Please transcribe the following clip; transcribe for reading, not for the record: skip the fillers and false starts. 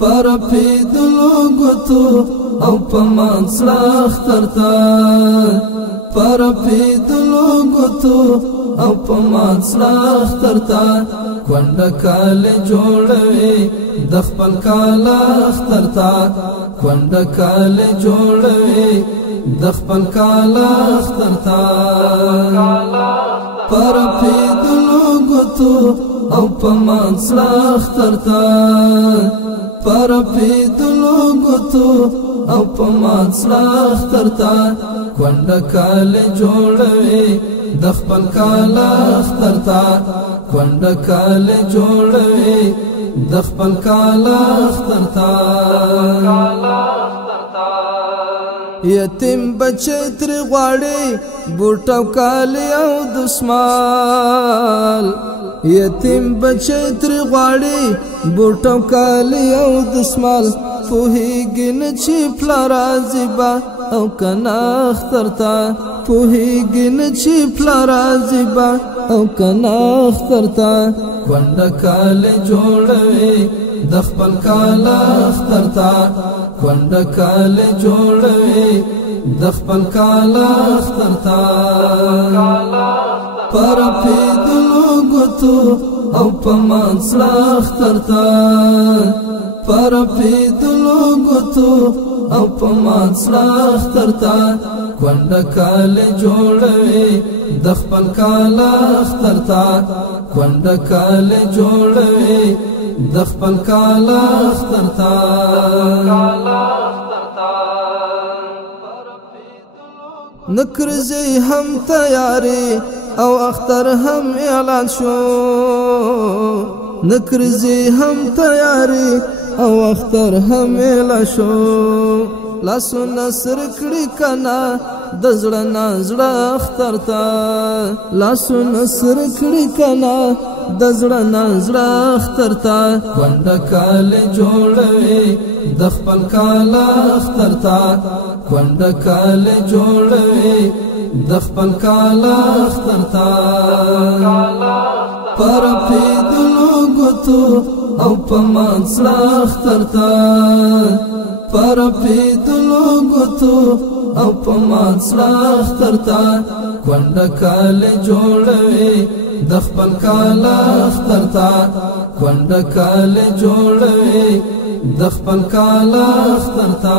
پر پیدلو گتو او پمان سلاخ ترتا پر پیدلو گتو او پمان سلاخ ترتا کونډ کال جوړوي د خپل کال اخترتا کونډ کال جوړوي د خپل کال اخترتا پر پیدلو گتو او پمان سلاخ ترتا پر پیدلو گتو او پمان سلاخ ترتا کونډ کال جوړوي د خپل کال اخترتا کونډ کال جوړوي د خپل کال اخترتا یتیم بچی تر غواړي بوټو کالی او دسمال یتیم بچی تر غواړي بوټو کالی او دسمال پوهیږي نه چې پلار راځي با او کنا اخترتا پوهیږي نه چې پلار راځي با او کنا اخترتا کونډ کال جوړوي د خپل کال اخترتا کونډ کال جوړوي د خپل کال اخترتا پر پیدلو گتو او پمان سلاخ ترتا پر پیدلو گتو او پمان سلاخ ترتا کونډ کال جوړوي د خپل کال اخترتا کونډ کال جوړوي د خپل کال اخترتا نکرزی هم تیاری او اختر هم اعلان شو نکرزی هم تیاری او اختر هم اعلان شو لاسو نصر کړي کنا د زړه نازړه اخترتا لاسو نصر کړي کنا د زړه نازړه اخترتا کونډ کال جوړوي د خپل کال اخترتا کونډ کال جوړوي د خپل کال اخترتا پر پیدلو گتو او پمان سلاخ ترتا پر پیدلو گتو او پمان سلاخ ترتا کونډ کال جوړوي د خپل کال اخترتا کونډ کال جوړوي د خپل کال اخترتا